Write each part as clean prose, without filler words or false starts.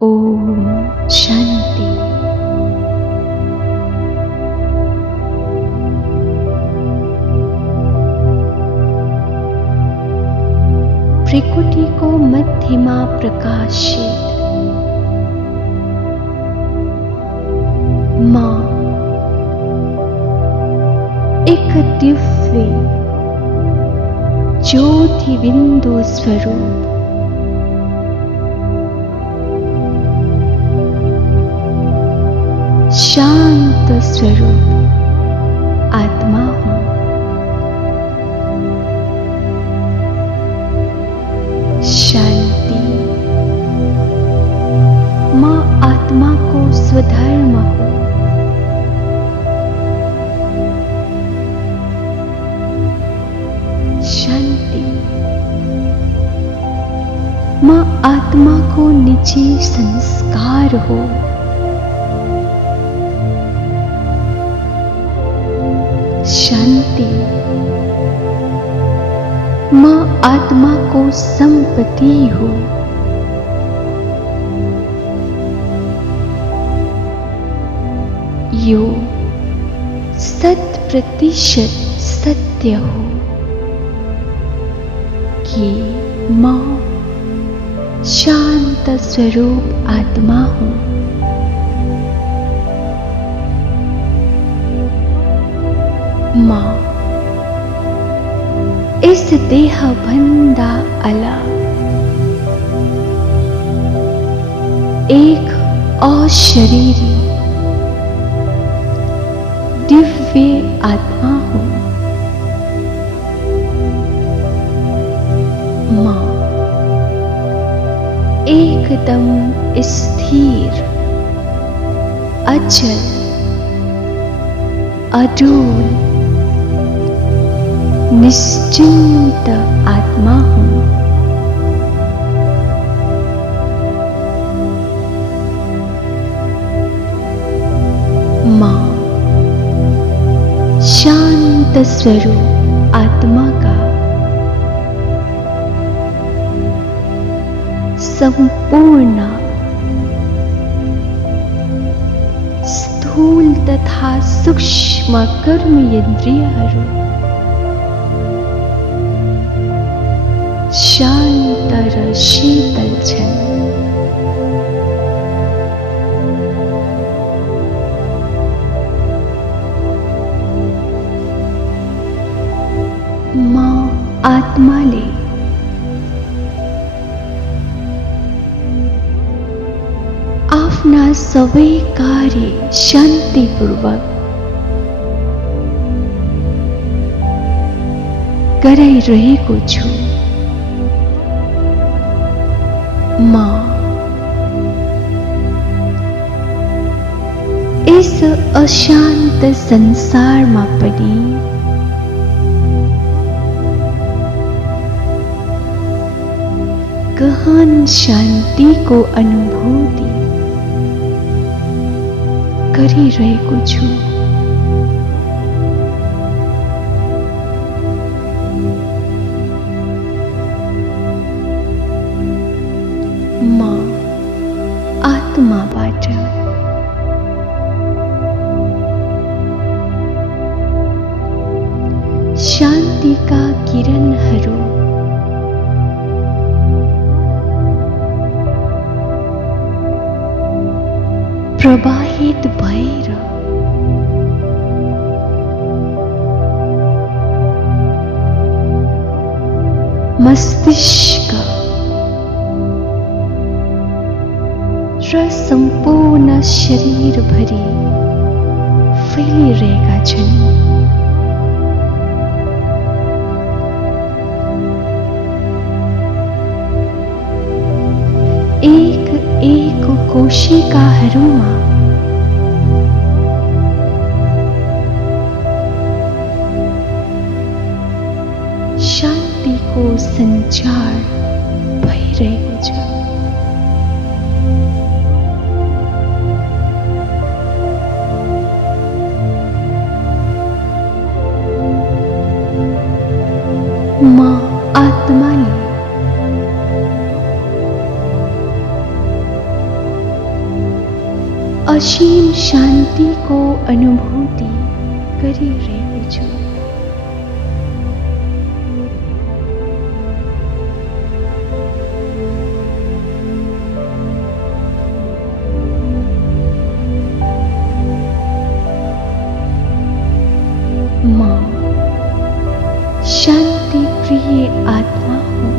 ओम शांति। प्रकृति को मध्यमा प्रकाशित माँ एक दिव्य ज्योति बिंदु स्वरूप शांत स्वरूप आत्मा हूँ। शांति माँ आत्मा को स्वधर्म हो। शांति माँ आत्मा को निजी संस्कार हो। शांति माँ आत्मा को संपत्ति हो। यो 100% सत्य हो कि माँ शांत स्वरूप आत्मा हूँ। माँ इस देह बंदा अलग एक अशरीरी दिव्य आत्मा हूँ। माँ एकदम स्थिर अचल अडूल निश्चिंत आत्मा हूँ। माँ शांत स्वरूप आत्मा का संपूर्ण स्थूल तथा सूक्ष्म कर्म इंद्रियहरू शांत र शीतल छन्। माँ आत्माले आफ्ना सबै कार्य शान्तिपूर्वक गराइरहेको छु। माँ इस अशान्त संसारमा पनि गहन शान्तिको अनुभूति गरिरहेको छु। माँ आत्माबाट शान्तिका किरणहरू प्रवाहित भएर मस्तिष्क र सम्पूर्ण शरीरभरि फैलिरहेका छन्। एक एक कोशिकाहरूमा शान्तिको सञ्चार भइरहेको छ। माँ आत्माले અસીમ શાંતિ કો અનુભૂતિ કરી રહ્યો છું. माँ शांति प्रिय आत्मा हूँ.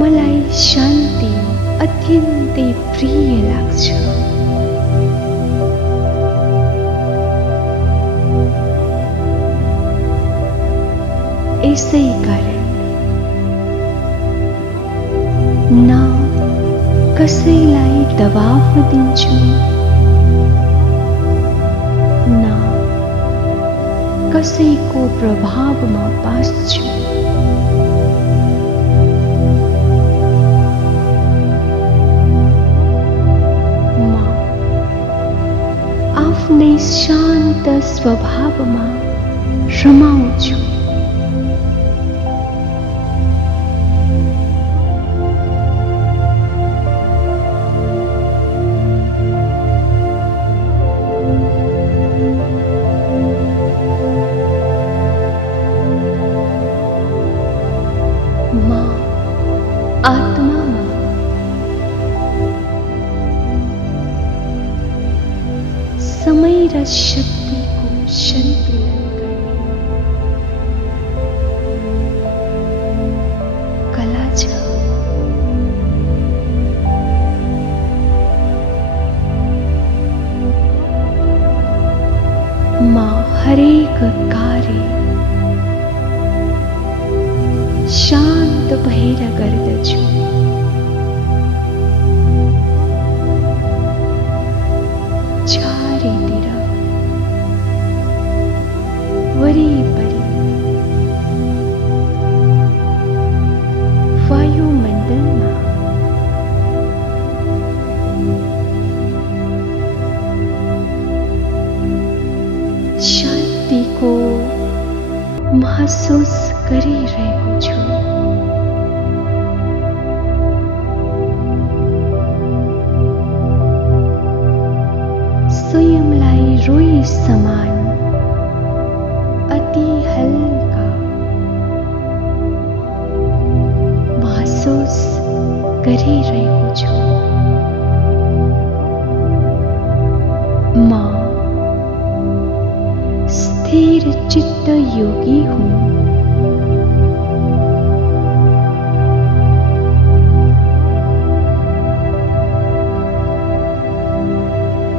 मलाई शांति अत्यंते प्रिय लाग्छ. यसै कारण न कसैलाई दबाव दिन्छु, न कसैको प्रभावमा बाँच्छु. म आफ्नै शान्त स्वभावमा रमाउँछु. आत्मामा समय र शक्तिको सन्तुलन गर्ने कला छ. म हरेक कार्य शान्त भएर गर्दछु. चारैतिर वरिपरि वायुमण्डलमा शान्तिको महसुस गरिरहेको छु. स्वयंलाई रोई समान अति हल्का महसुस गरिरहेको छु. म स्थिर चित्त योगी हुँ.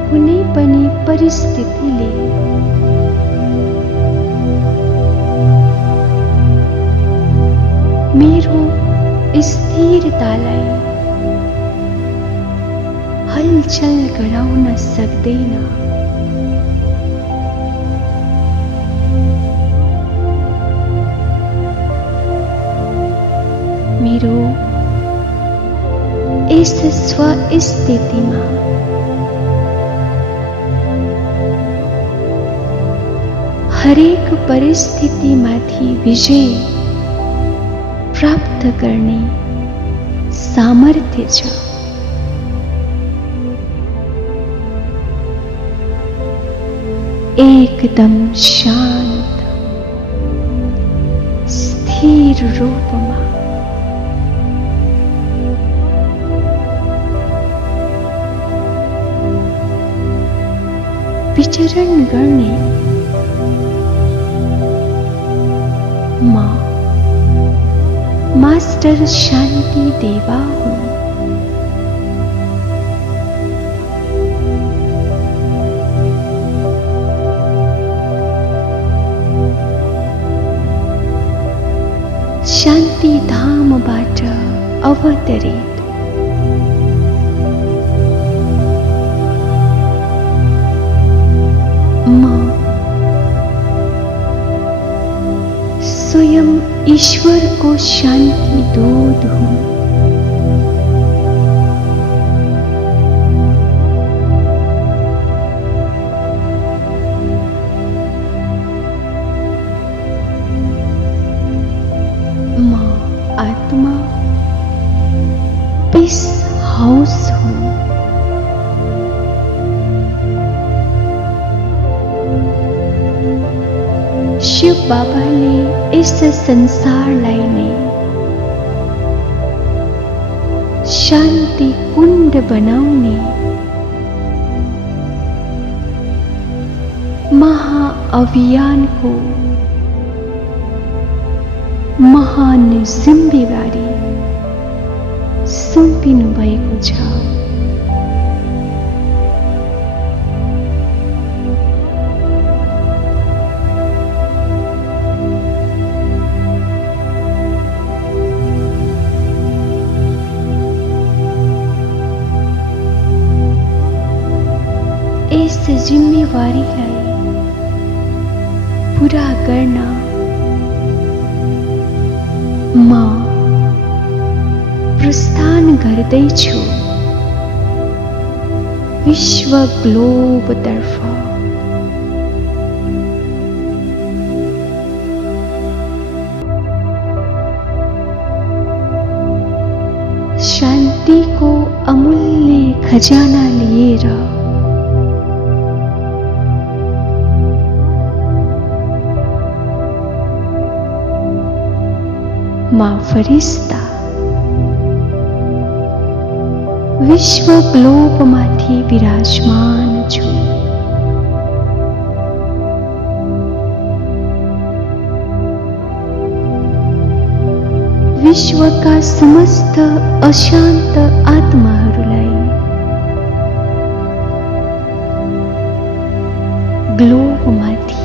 कुनै पनि परिस्थितिले मेरो स्थिरतालाई हलचल गराउन सक्दैन. मेरो यस स्वस्थितिमा हरेक परिस्थितिमाथि विजय प्राप्त गर्ने सामर्थ्य छ. एकदम शान्त स्थिर रूपमा विचरण गर्ने म मास्टर शान्ति देवा हुँ. शान्ति धामबाट अवतरित म स्वयं ईश्वर को शांति दूत हूँ. शिव बाबाले यस संसारलाई नै शान्ति कुण्ड बनाउने महाअभियानको महान जिम्मेवारी सुम्पिनु भएको छ। यस जिम्मेवारीलाई पूरा गर्न म प्रस्थान गर्दैछु विश्व ग्लोब तर्फ। शान्तिको अमूल्य खजाना लिएर म फरिस्ता विश्व ग्लोबमाथि विराजमान छु। विश्वका समस्त अशान्त आत्माहरूलाई ग्लोबमाथि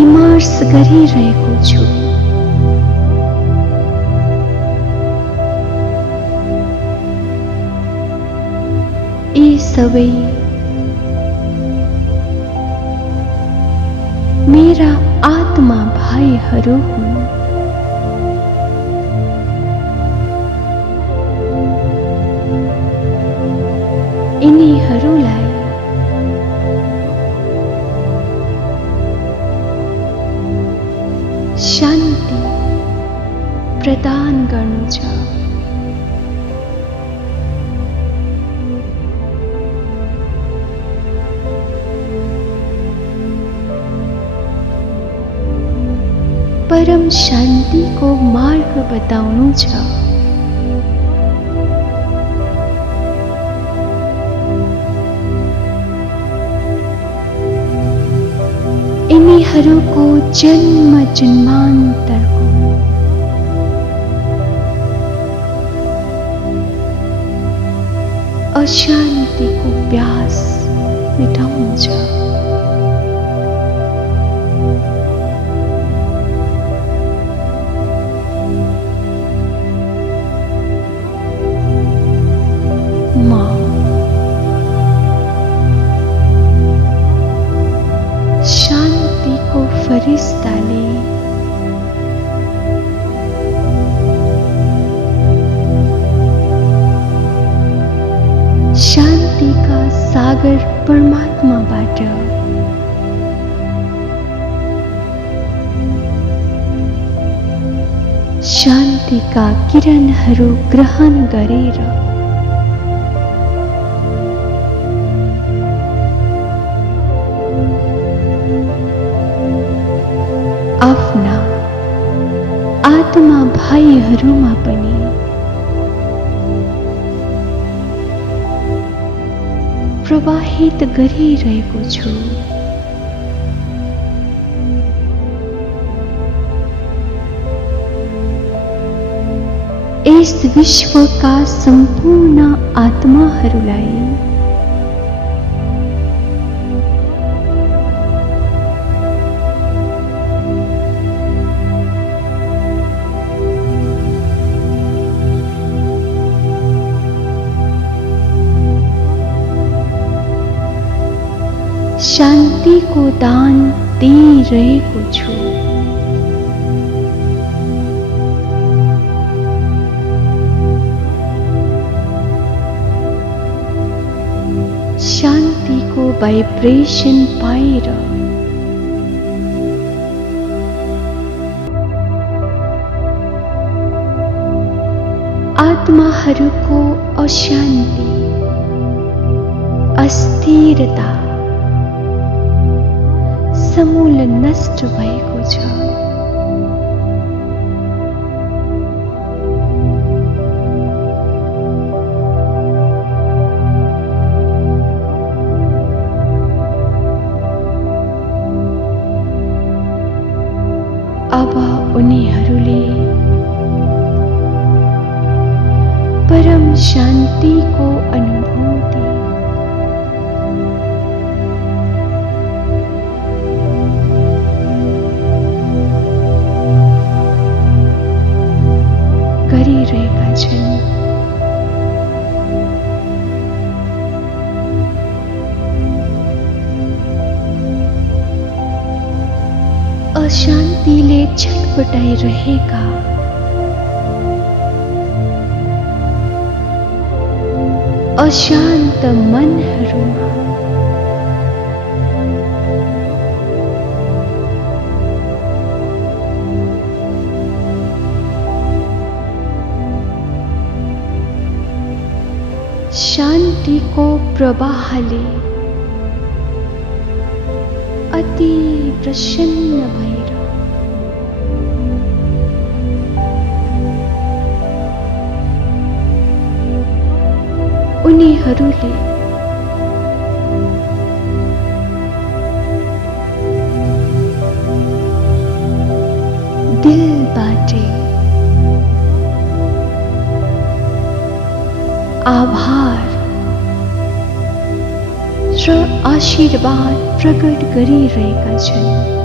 इमर्स गरिरहेको छु। यी सबै मेरा आत्मा भाइहरू हुन्। यिनीहरूलाई शान्ति प्रदान गर्नु छ। परम शान्तिको मार्ग बताउनु छ। यिनीहरूको जन्म जन्मान्तरको अशान्तिको प्यास मिटाउनु छ। शान्तिको फरिस्ताले शान्तिका सागर परमात्माबाट शान्तिका किरणहरू ग्रहण गरेर आफ्ना आत्मा भाइहरूमा पनि प्रवाहित गरिरहेको छु। यस विश्वका सम्पूर्ण आत्माहरूलाई शान्तिको दान दिइरहेको छु। शान्तिको भाइब्रेसन पाएर आत्माहरूको अशान्ति, अस्थिरता समूल नष्ट भएको छ। अब उनीहरूले परम शान्तिको अनुभूति गरिरहेका छन्। अशान्तिले छटपटाइरहेका अशान्त मनहरूमा शान्तिको प्रवाहले अति प्रसन्न भएर उनीहरूले दिलबाटै आभार र आशीर्वाद प्रकट गरिरहेका छन्।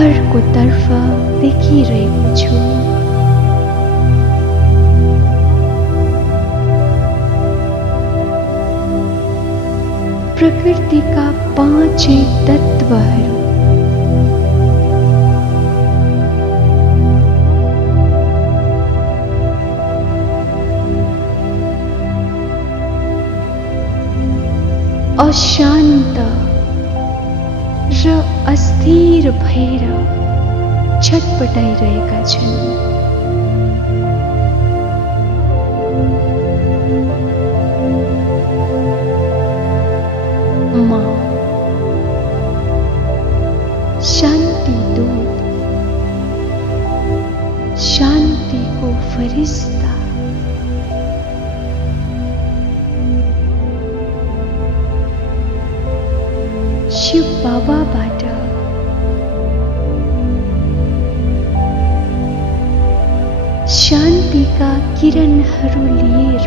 अर्कोतर्फ देखिरहेको छु प्रकृतिका पाँचै तत्त्वहरू अशान्त र अस्थिर भएर छटपटाइरहेका छन्। म शान्ति दूत, शान्तिको फरिस्ता शिव बाबाबाट शान्तिका किरणहरू लिएर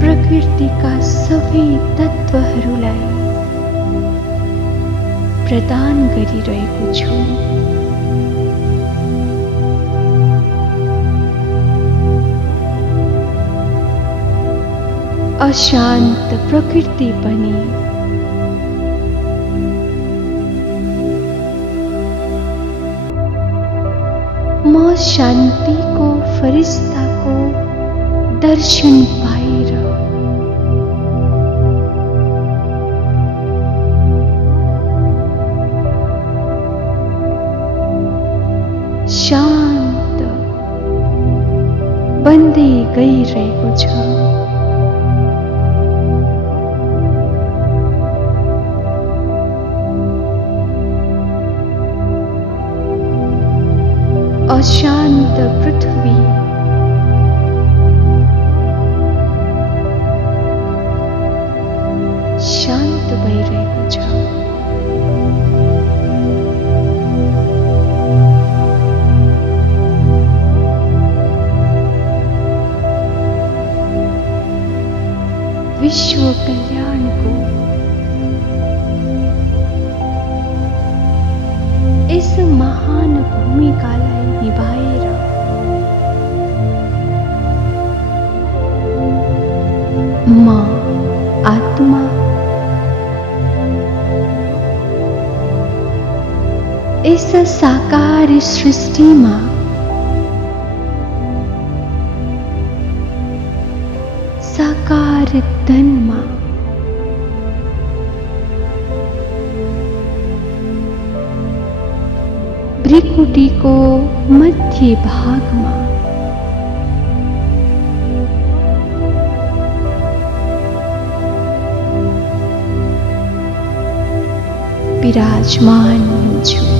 प्रकृतिका सबै तत्त्वहरूलाई प्रदान गरिरहेको छु। अशान्त प्रकृति पनि म शान्तिको फरिस्ताको दर्शन पाएर शान्त बन्दै गइरहेको छ। अशान्त पृथ्वी शान्त भइरहेको छ। विश्व कल्याणको इस महान भूमिकालाई निभाएर म आत्मा इस साकार सृष्टिमा साकार तनमा ભ્રિકુટીકો મધ્ય ભાગમાં બિરાજમાન છું.